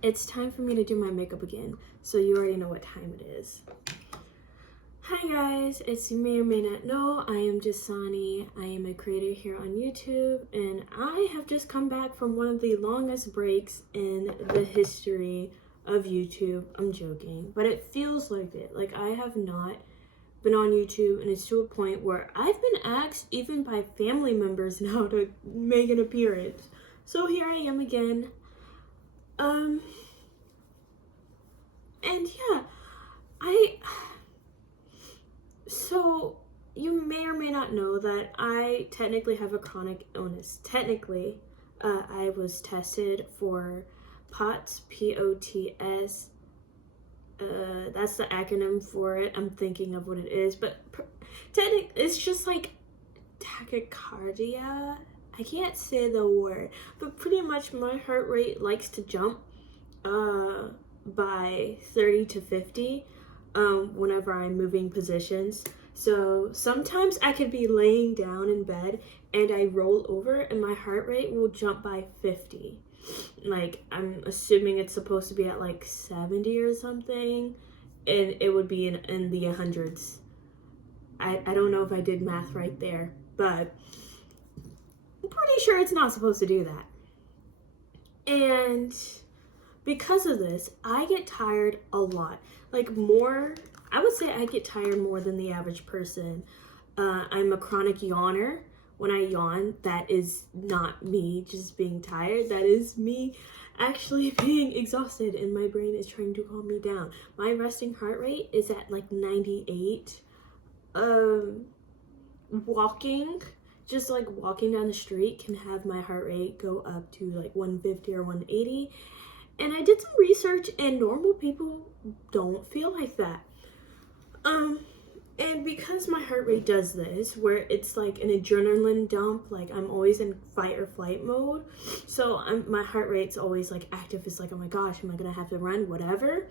It's time for me to do my makeup again, so you already know what time it is. Hi guys, as you may or may not know, I am Jasani. I am a creator here on YouTube, and I have just come back from one of the longest breaks in the history of YouTube. I'm joking, but it feels like it. Like, I have not been on YouTube, and it's to a point where I've been asked even by family members now to make an appearance. So here I am again. And yeah, so you may or may not know that I technically have a chronic illness. Technically, I was tested for POTS, P-O-T-S. That's the acronym for it. I'm thinking of what it is, but technically, it's just like tachycardia. I can't say the word, but pretty much my heart rate likes to jump by 30 to 50 whenever I'm moving positions. So sometimes I could be laying down in bed and I roll over and my heart rate will jump by 50. Like, I'm assuming it's supposed to be at like 70 or something, and it would be in the hundreds. I don't know if I did math right there, but I'm pretty sure it's not supposed to do that. And because of this, I get tired a lot. Like, more, I would say I get tired more than the average person. I'm a chronic yawner. When I yawn, that is not me just being tired. That is me actually being exhausted, and my brain is trying to calm me down. My resting heart rate is at like 98. Walking, just like walking down the street can have my heart rate go up to like 150 or 180. And I did some research, and normal people don't feel like that. And because my heart rate does this, where it's like an adrenaline dump, like I'm always in fight or flight mode. So my heart rate's always like active. It's like, oh my gosh, am I gonna have to run? Whatever.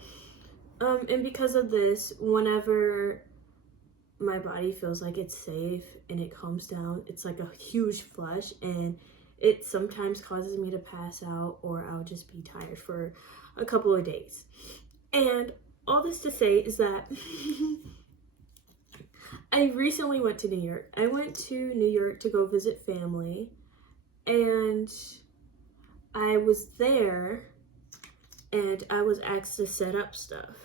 And because of this, whenever my body feels like it's safe and it calms down, it's like a huge flush, and it sometimes causes me to pass out, or I'll just be tired for a couple of days. And all this to say is that I recently went to New York. I went to New York to go visit family, and I was there and I was asked to set up stuff.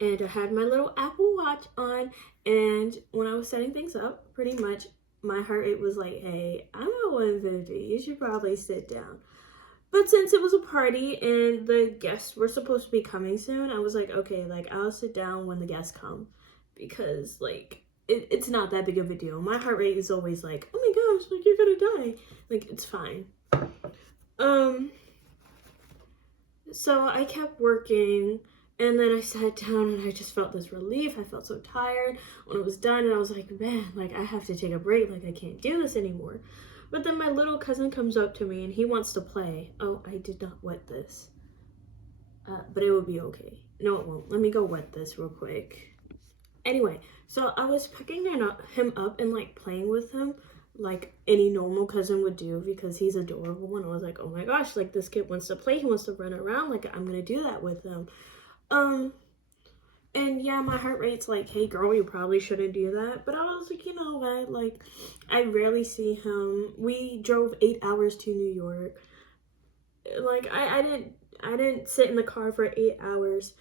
And I had my little Apple Watch on, and when I was setting things up, pretty much my heart rate was like, hey, I'm at 150, you should probably sit down. But since it was a party and the guests were supposed to be coming soon, I was like, okay, like, I'll sit down when the guests come, because like it's not that big of a deal. My heart rate is always like, oh my gosh, like, you're gonna die. Like, it's fine. So I kept working, and then I sat down and I just felt this relief. I felt so tired when it was done, and I was like, man, like, I have to take a break. Like, I can't do this anymore. But then my little cousin comes up to me and he wants to play. Oh, I did not wet this. But it will be okay. No, it won't. Let me go wet this real quick. Anyway, so I was picking him up and like playing with him like any normal cousin would do, because he's adorable, and I was like, oh my gosh, like, this kid wants to play, he wants to run around, like, I'm gonna do that with him. And yeah, my heart rate's like, hey girl, you probably shouldn't do that. But I was like, you know what, like, I rarely see him. We drove 8 hours to New York. Like, I didn't sit in the car for 8 hours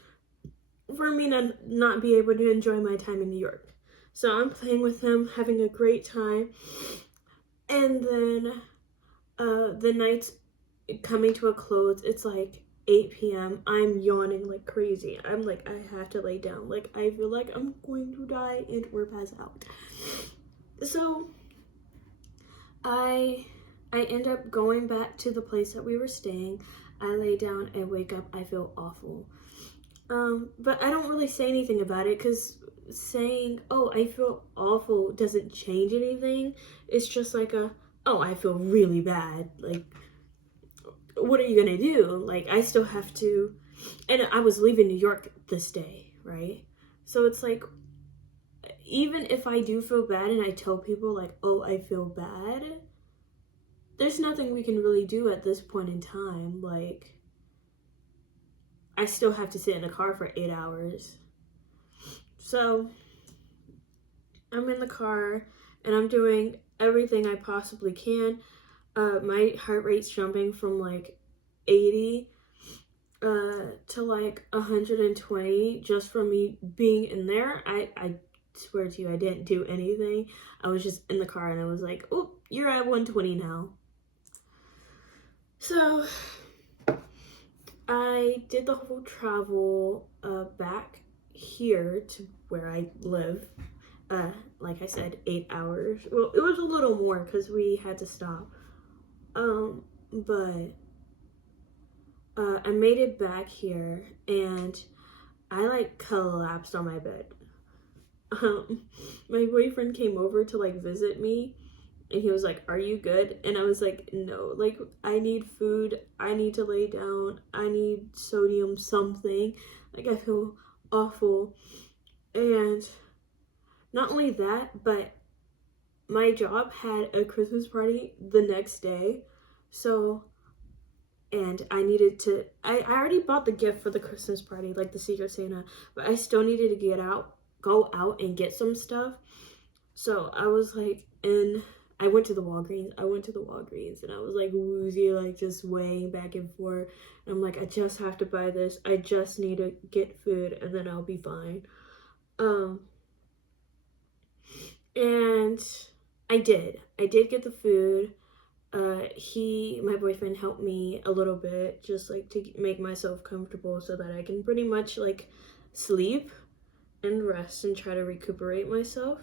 for me to not be able to enjoy my time in New York. So I'm playing with him, having a great time. And then the night's coming to a close. It's like 8 p.m. I'm yawning like crazy. I'm like, I have to lay down. Like, I feel like I'm going to die and or pass out. So I end up going back to the place that we were staying. I lay down, I wake up, I feel awful. But I don't really say anything about it, because saying, oh, I feel awful doesn't change anything. It's just like oh, I feel really bad. Like, what are you gonna do? Like, I still have to, and I was leaving New York this day, right? So it's like, even if I do feel bad and I tell people like, oh, I feel bad, there's nothing we can really do at this point in time. Like, I still have to sit in the car for 8 hours. So I'm in the car and I'm doing everything I possibly can. My heart rate's jumping from like 80 to like 120 just from me being in there. I swear to you, I didn't do anything. I was just in the car and I was like, oh, you're at 120 now. So I did the whole travel back here to where I live. Like I said, 8 hours. Well, it was a little more because we had to stop. But I made it back here and I like collapsed on my bed. My boyfriend came over to like visit me and he was like, "Are you good?" And I was like, "No, like I need food. I need to lay down. I need sodium something. Like I feel awful." And not only that, but my job had a Christmas party the next day. So, and I needed to, I already bought the gift for the Christmas party, like the Secret Santa, but I still needed to go out and get some stuff. So I was like, I went to the Walgreens. And I was like woozy, like just weighing back and forth. And I'm like, I just have to buy this. I just need to get food and then I'll be fine. And I did get the food. My boyfriend helped me a little bit, just like to make myself comfortable so that I can pretty much like sleep and rest and try to recuperate myself.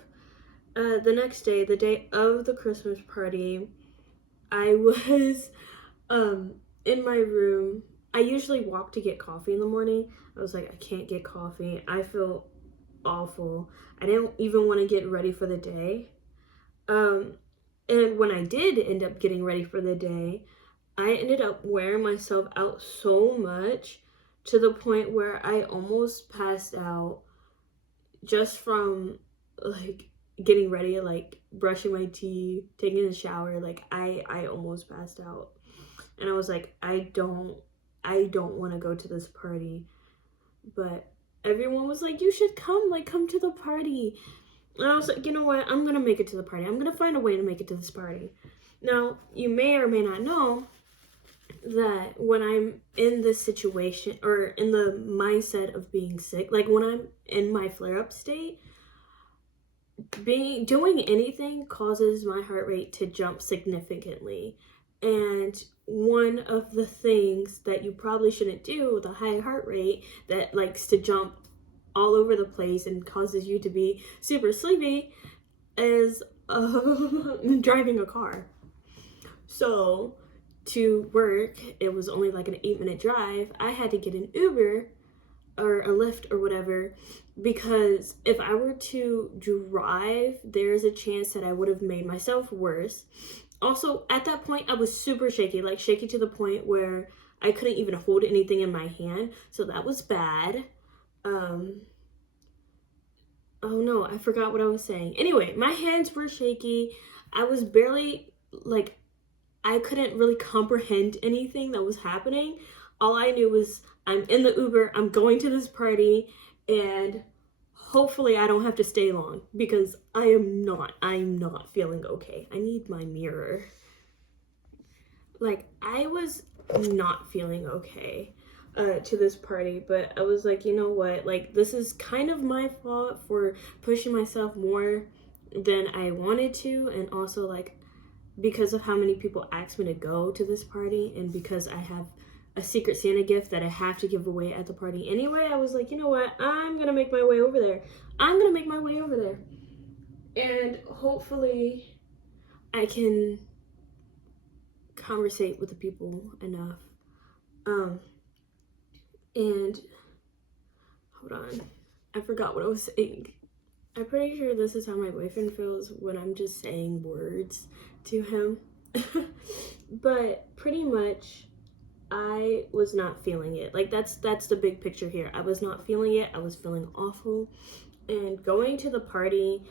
The next day, the day of the Christmas party, I was in my room. I usually walk to get coffee in the morning. I was like, I can't get coffee. I feel awful. I didn't even want to get ready for the day. And when I did end up getting ready for the day, I ended up wearing myself out so much to the point where I almost passed out just from like getting ready, like brushing my teeth, taking a shower. Like I almost passed out. And I was like, I don't want to go to this party. But everyone was like, you should come to the party. And I was like, you know what? I'm going to make it to the party. I'm going to find a way to make it to this party. Now, you may or may not know that when I'm in this situation or in the mindset of being sick, like when I'm in my flare-up state, doing anything causes my heart rate to jump significantly. And one of the things that you probably shouldn't do with a high heart rate that likes to jump all over the place and causes you to be super sleepy is driving a car. So to work, it was only like an 8-minute drive. I had to get an Uber or a Lyft or whatever, because if I were to drive, there's a chance that I would have made myself worse. Also, at that point, I was super shaky, like shaky to the point where I couldn't even hold anything in my hand. So that was bad. Oh no, I forgot what I was saying. Anyway, my hands were shaky. I was barely, like, I couldn't really comprehend anything that was happening. All I knew was I'm in the Uber, I'm going to this party, and hopefully I don't have to stay long because I'm not feeling okay. I need my mirror. Like, I was not feeling okay to this party, but I was like, you know what? Like, this is kind of my fault for pushing myself more than I wanted to, and also like because of how many people asked me to go to this party, and because I have a Secret Santa gift that I have to give away at the party anyway, I was like, you know what? I'm gonna make my way over there. And hopefully I can conversate with the people enough. And hold on, I forgot what I was saying. I'm pretty sure this is how my boyfriend feels when I'm just saying words to him. But pretty much I was not feeling it. Like that's the big picture here. I was not feeling it. I was feeling awful. And going to the party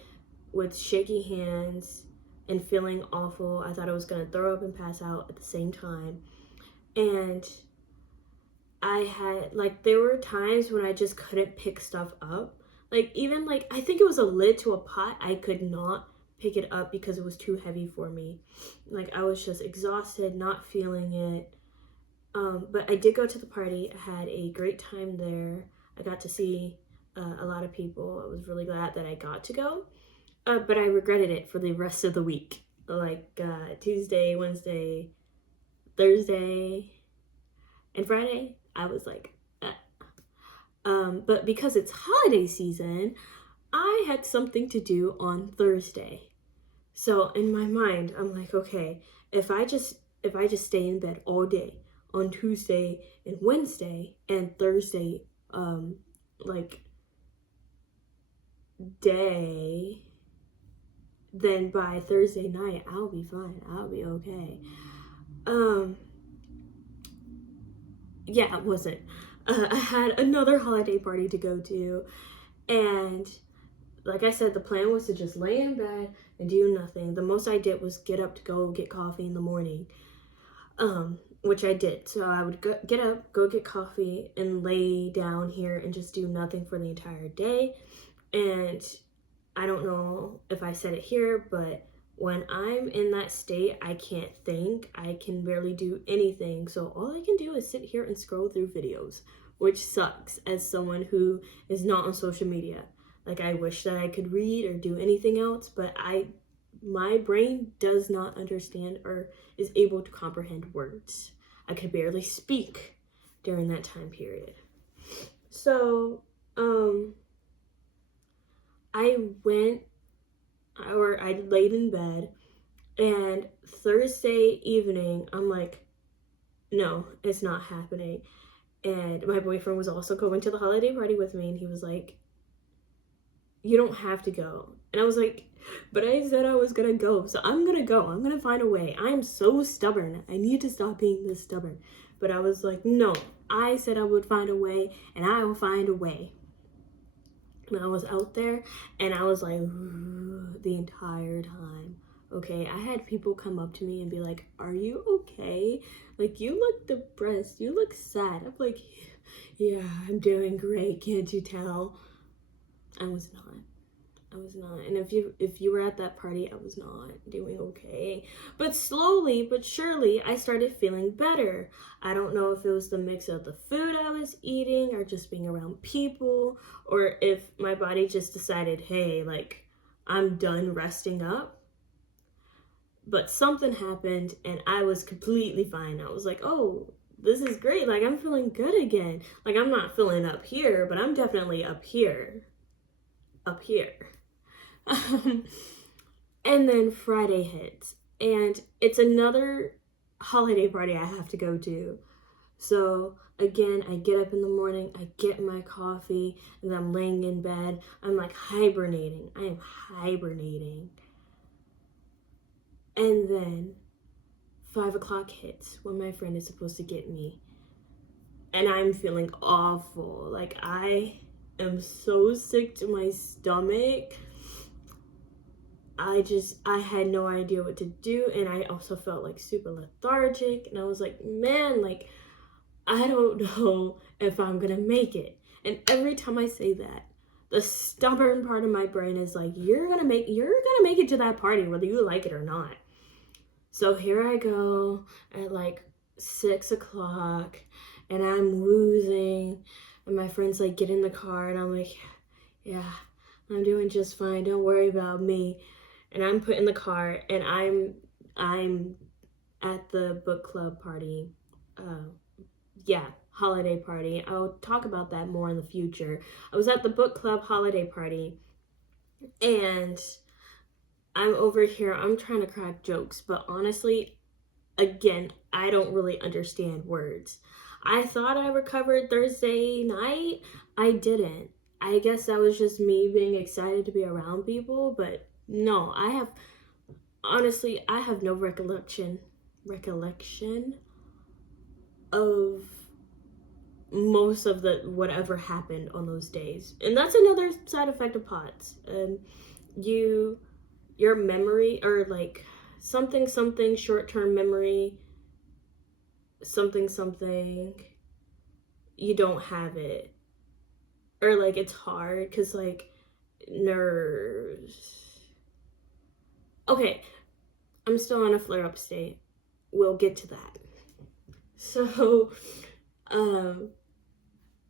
with shaky hands and feeling awful, I thought I was gonna throw up and pass out at the same time. And I I had, like, there were times when I just couldn't pick stuff up. Like, even, like, I think it was a lid to a pot. I could not pick it up because it was too heavy for me. Like, I was just exhausted, not feeling it. But I did go to the party. I had a great time there. I got to see a lot of people. I was really glad that I got to go. But I regretted it for the rest of the week. Like, Tuesday, Wednesday, Thursday, and Friday, I was like, but because it's holiday season, I had something to do on Thursday. So in my mind, I'm like, okay, if I just stay in bed all day on Tuesday and Wednesday and Thursday, like day, then by Thursday night, I'll be fine. I'll be okay. Yeah, it wasn't. I had another holiday party to go to, and like I said, the plan was to just lay in bed and do nothing. The most I did was get up to go get coffee in the morning, which I did. So I would get up, go get coffee, and lay down here and just do nothing for the entire day. And I don't know if I said it here, but when I'm in that state, I can't think. I can barely do anything. So all I can do is sit here and scroll through videos, which sucks as someone who is not on social media. Like, I wish that I could read or do anything else, but my brain does not understand or is able to comprehend words. I could barely speak during that time period. So, I laid in bed, and Thursday evening, I'm like, no, it's not happening. And my boyfriend was also going to the holiday party with me, and he was like, you don't have to go. And I was like, but I said I was gonna go, so I'm gonna go. I'm gonna find a way. I am so stubborn. I need to stop being this stubborn. But I was like, no, I said I would find a way, and I will find a way. And I was out there, and I was like, the entire time. Okay, I had people come up to me and be like, are you okay? Like, you look depressed. You look sad. I'm like, yeah, I'm doing great. Can't you tell? I was not. And if you were at that party, I was not doing okay. But slowly but surely, I started feeling better. I don't know if it was the mix of the food I was eating or just being around people, or if my body just decided, hey, like, I'm done resting up. But something happened and I was completely fine. I was like, oh, this is great. Like, I'm feeling good again. Like, I'm not feeling up here, but I'm definitely up here. Up here. And then Friday hits, and it's another holiday party I have to go to. So again, I get up in the morning, I get my coffee, and I'm laying in bed. I'm like hibernating. I am hibernating. And then 5 o'clock hits when my friend is supposed to get me. And I'm feeling awful. Like, I am so sick to my stomach. I had no idea what to do, and I also felt like super lethargic, and I was like, man, like, I don't know if I'm gonna make it. And every time I say that, the stubborn part of my brain is like, you're gonna make it to that party whether you like it or not. So here I go at like 6 o'clock, and I'm woozing, and my friend's like, get in the car, and I'm like, yeah, I'm doing just fine, don't worry about me. And I'm put in the car, and I'm at the book club party. Holiday party. I'll talk about that more in the future. I was at the book club holiday party, and I'm over here. I'm trying to crack jokes, but honestly, again, I don't really understand words. I thought I recovered Thursday night. I didn't. I guess that was just me being excited to be around people, but no, I have no recollection of most of the whatever happened on those days. And that's another side effect of POTS. Your memory, or like something short-term memory, something, you don't have it, or like it's hard because like nerves. Okay, I'm still in a flare up state. We'll get to that. So, um,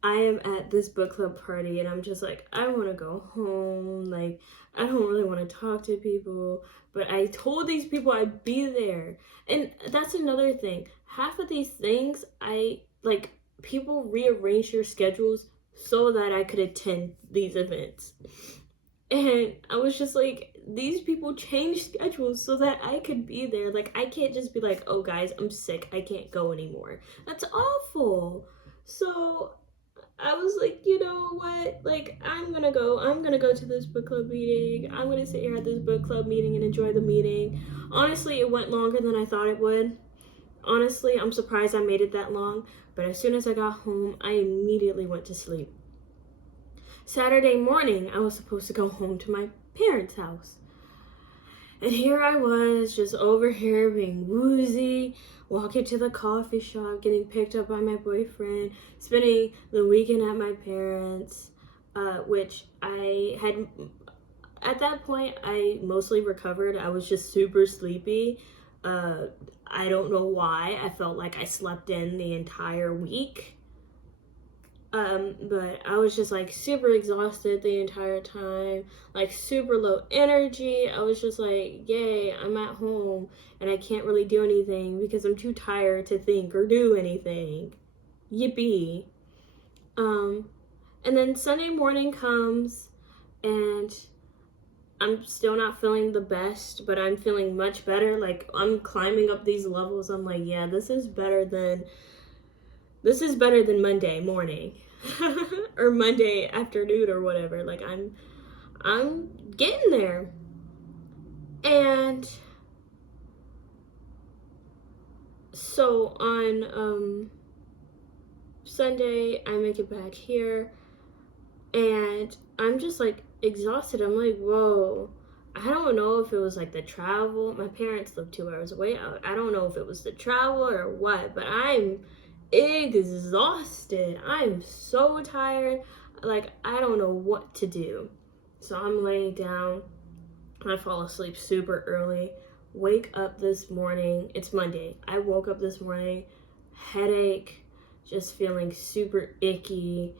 I am at this book club party and I'm just like, I want to go home. Like, I don't really want to talk to people, but I told these people I'd be there. And that's another thing. Half of these things, people rearrange their schedules so that I could attend these events. And I was just like, these people change schedules so that I could be there. Like, I can't just be like, oh, guys, I'm sick. I can't go anymore. That's awful. So I was like, you know what? Like, I'm gonna go. I'm gonna go to this book club meeting. I'm gonna sit here at this book club meeting and enjoy the meeting. Honestly, it went longer than I thought it would. Honestly, I'm surprised I made it that long. But as soon as I got home, I immediately went to sleep. Saturday morning, I was supposed to go home to my parents' house. And here I was, just over here being woozy, walking to the coffee shop, getting picked up by my boyfriend, spending the weekend at my parents', which I had, at that point, I mostly recovered. I was just super sleepy. I don't know why. I felt like I slept in the entire week. But I was just like super exhausted the entire time, like super low energy. I was just like, yay, I'm at home and I can't really do anything because I'm too tired to think or do anything. Yippee. And then Sunday morning comes and I'm still not feeling the best, but I'm feeling much better. Like, I'm climbing up these levels. I'm like, yeah, this is better than Monday morning or Monday afternoon or whatever. Like, I'm getting there. And so on Sunday I make it back here and I'm just like exhausted. I'm like, whoa, I don't know if it was like the travel. My parents live 2 hours away. I don't know if it was the travel or what, but I'm exhausted. I'm so tired. Like, I don't know what to do. So I'm laying down. I fall asleep super early. Wake up this morning. It's Monday. I woke up this morning, headache, just feeling super icky,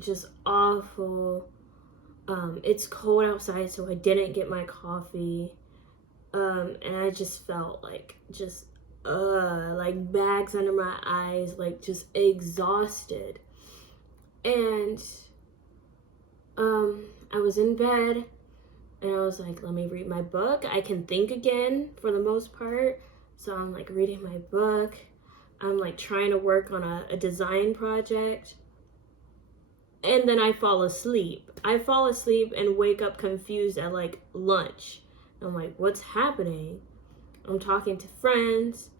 just awful. It's cold outside, so I didn't get my coffee. And I just felt like like bags under my eyes, like just exhausted. And I was in bed and I was like, let me read my book. I can think again for the most part. So I'm like reading my book. I'm like trying to work on a design project. And then I fall asleep. I fall asleep and wake up confused at like lunch. I'm like, what's happening? I'm talking to friends.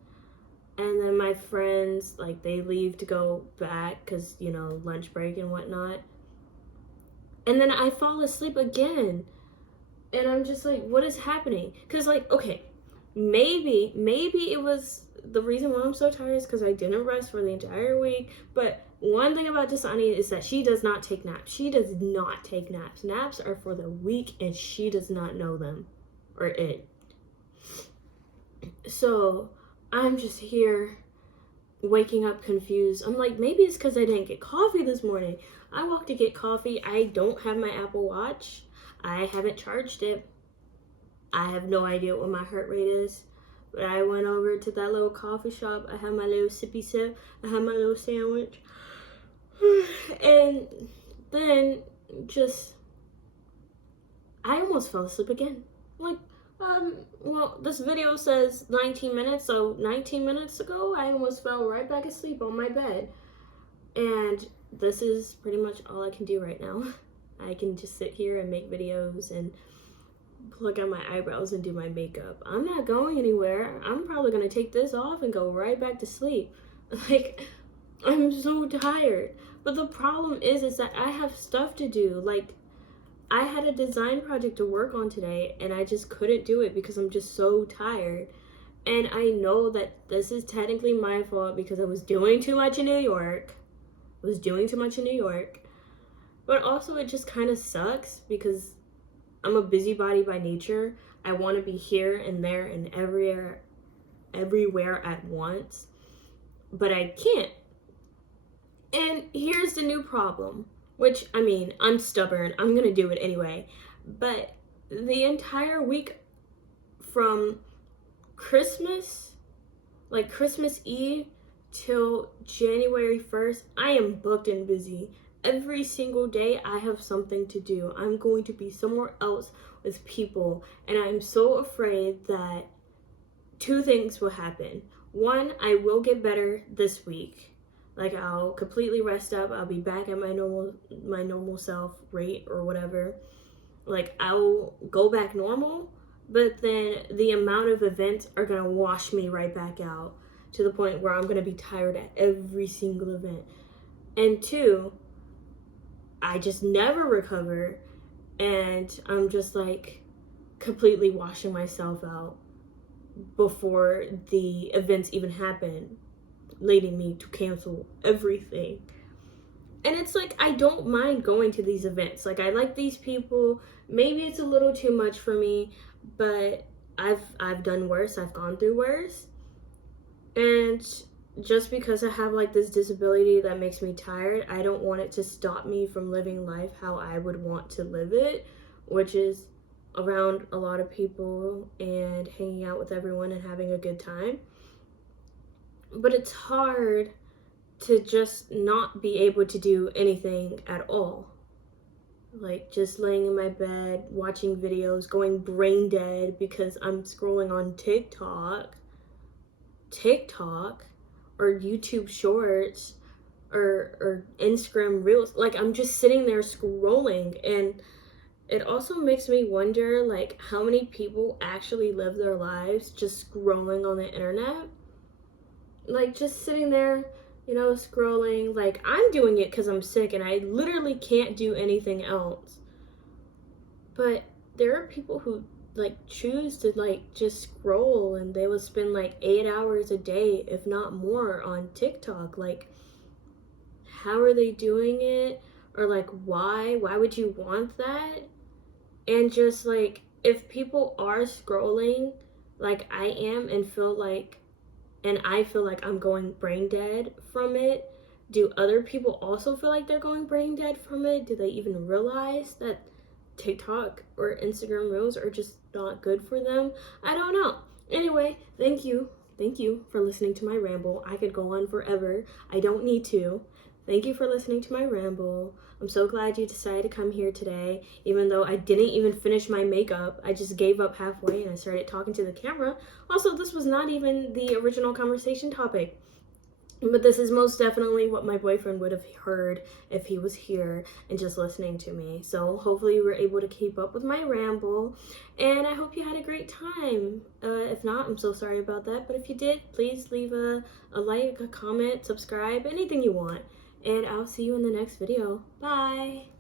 And then my friends, like, they leave to go back because, you know, lunch break and whatnot. And then I fall asleep again. And I'm just like, what is happening? Because, like, okay, maybe it was the reason why I'm so tired is because I didn't rest for the entire week. But one thing about Dasani is that she does not take naps. She does not take naps. Naps are for the weak and she does not know them. Or it. So I'm just here waking up confused. I'm like, maybe it's because I didn't get coffee this morning. I walked to get coffee. I don't have my Apple Watch. I haven't charged it. I have no idea what my heart rate is. But I went over to that little coffee shop. I had my little sippy sip. I had my little sandwich. And then I almost fell asleep again. Like, well, this video says 19 minutes, so 19 minutes ago, I almost fell right back asleep on my bed. And this is pretty much all I can do right now. I can just sit here and make videos and plug out my eyebrows and do my makeup. I'm not going anywhere. I'm probably gonna take this off and go right back to sleep. Like, I'm so tired. But the problem is that I have stuff to do. Like, I had a design project to work on today and I just couldn't do it because I'm just so tired. And I know that this is technically my fault because I was doing too much in New York. was doing too much in New York. But also it just kind of sucks because I'm a busybody by nature. I want to be here and there and everywhere at once, but I can't. And here's the new problem, which, I mean, I'm stubborn. I'm going to do it anyway. But the entire week from Christmas, like Christmas Eve till January 1st, I am booked and busy. Every single day I have something to do. I'm going to be somewhere else with people, and I'm so afraid that two things will happen. One, I will get better this week. Like, I'll completely rest up. I'll be back at my normal self rate or whatever. Like, I'll go back normal, but then the amount of events are gonna wash me right back out to the point where I'm gonna be tired at every single event. And two, I just never recover, and I'm just like completely washing myself out before the events even happen, leading me to cancel everything. And it's like, I don't mind going to these events. Like, I like these people. Maybe it's a little too much for me, but I've done worse. I've gone through worse. And just because I have like this disability that makes me tired, I don't want it to stop me from living life how I would want to live it, which is around a lot of people and hanging out with everyone and having a good time. But it's hard to just not be able to do anything at all. Like, just laying in my bed, watching videos, going brain dead because I'm scrolling on TikTok, or YouTube Shorts, or Instagram Reels. Like, I'm just sitting there scrolling, and it also makes me wonder, like, how many people actually live their lives just scrolling on the internet. Like, just sitting there, you know, scrolling. Like, I'm doing it because I'm sick and I literally can't do anything else. But there are people who like choose to like just scroll, and they will spend like 8 hours a day, if not more, on TikTok. Like, how are they doing it? Or like, why would you want that? And just like, if people are scrolling like I am and I feel like I'm going brain dead from it, do other people also feel like they're going brain dead from it? Do they even realize that TikTok or Instagram Reels are just not good for them? I don't know. Anyway, thank you for listening to my ramble. I could go on forever. I don't need to. Thank you for listening to my ramble. I'm so glad you decided to come here today, even though I didn't even finish my makeup. I just gave up halfway and I started talking to the camera. Also, this was not even the original conversation topic. But this is most definitely what my boyfriend would have heard if he was here and just listening to me. So hopefully you were able to keep up with my ramble, and I hope you had a great time. If not, I'm so sorry about that. But if you did, please leave a like, a comment, subscribe, anything you want. And I'll see you in the next video. Bye!